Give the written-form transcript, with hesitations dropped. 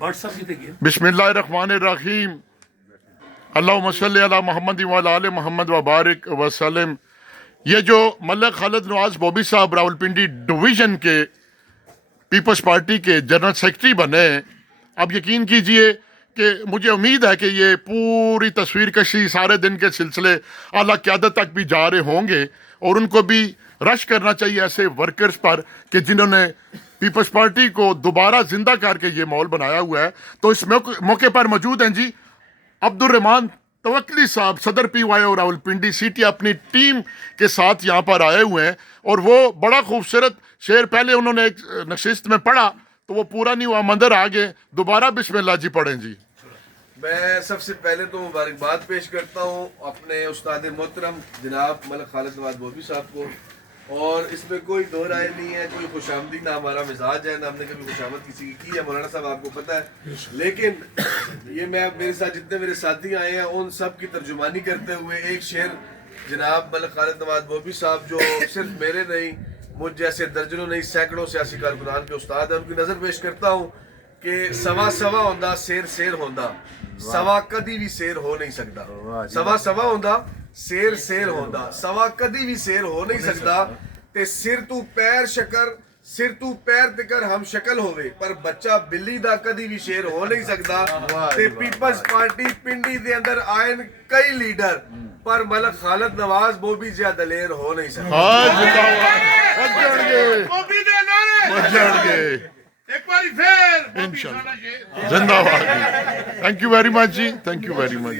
WhatsApp भी देखिए। बिस्मिल्लाहिर्रहमानिर्रहीम। अल्लाहुम्मा सल्ली अला मोहम्मद व अला आले मोहम्मद व बारिक वसल्लम। ये जो मल्लिक खालिद नवाज बॉबी साहब रावलपिंडी डिवीज़न के पीपल्स पार्टी के जनरल सेक्रेटरी बने, अब यकीन कीजिए कि मुझे उम्मीद है कि ये पूरी तस्वीर कशी सारे दिन के सिलसिले आला क़यादत तक भी जा रहे होंगे और उनको भी रश करना चाहिए ऐसे वर्कर्स पर कि जिन्होंने पीपल्स पार्टी को दोबारा जिंदा करके ये माहौल बनाया हुआ है। तो इस मौके पर मौजूद हैं जी अब्दुर्रहमान तवक्कली साहब, सदर PYO और रावलपिंडी सिटी अपनी टीम के साथ यहाँ पर आए हुए हैं और वो बड़ा खूबसूरत शेर पहले उन्होंने एक नशिस्त में पढ़ा तो वो पूरा नहीं हुआ, मंदिर आगे दोबारा बिस्मिल्लाह जी पढ़ें जी। मैं सबसे पहले तो मुबारकबाद पेश करता हूँ अपने उस्ताद मोहतरम जनाब मलिक खालिद नवाज बॉबी साहब को, और इसमें कोई दो राय नहीं है, कोई खुशामदी ना हमारा मिजाज है, ना हमने कभी खुशामद किसी की है, मौलाना साहब आपको पता है। लेकिन ये मैं मेरे साथ जितने मेरे साथी आए हैं उन सब की तर्जुमानी करते हुए एक शेर जनाब मलिक खालिद नवाज बॉबी साहब जो सिर्फ मेरे नहीं मुझ जैसे दर्जनों नहीं सैकड़ों सियासी कारकुनान के उस्ताद हैं उनकी नज़र पेश करता हूँ कि सवा सवा होंदा शेर शेर होंदा, सवा कदी भी शेर हो नहीं सकता। सवा सवा होंदा शेर शेर होंदा, सवा कदी भी शेर हो नहीं सकता। ते सिर तू पैर शकर, सिर तू पैर तिकर हम शक्ल होवे, पर बच्चा बिल्ली दा कदी भी शेर हो नहीं सकता। ते पीपल्स पार्टी पिंडी दे अंदर आए कई लीडर, पर मलिक खालिद नवाज बॉबी जिया दलेर हो नहीं सकता। एक बार फिर इंशाल्लाह जिंदाबाद। थैंक यू वेरी मच जी, थैंक यू वेरी मच।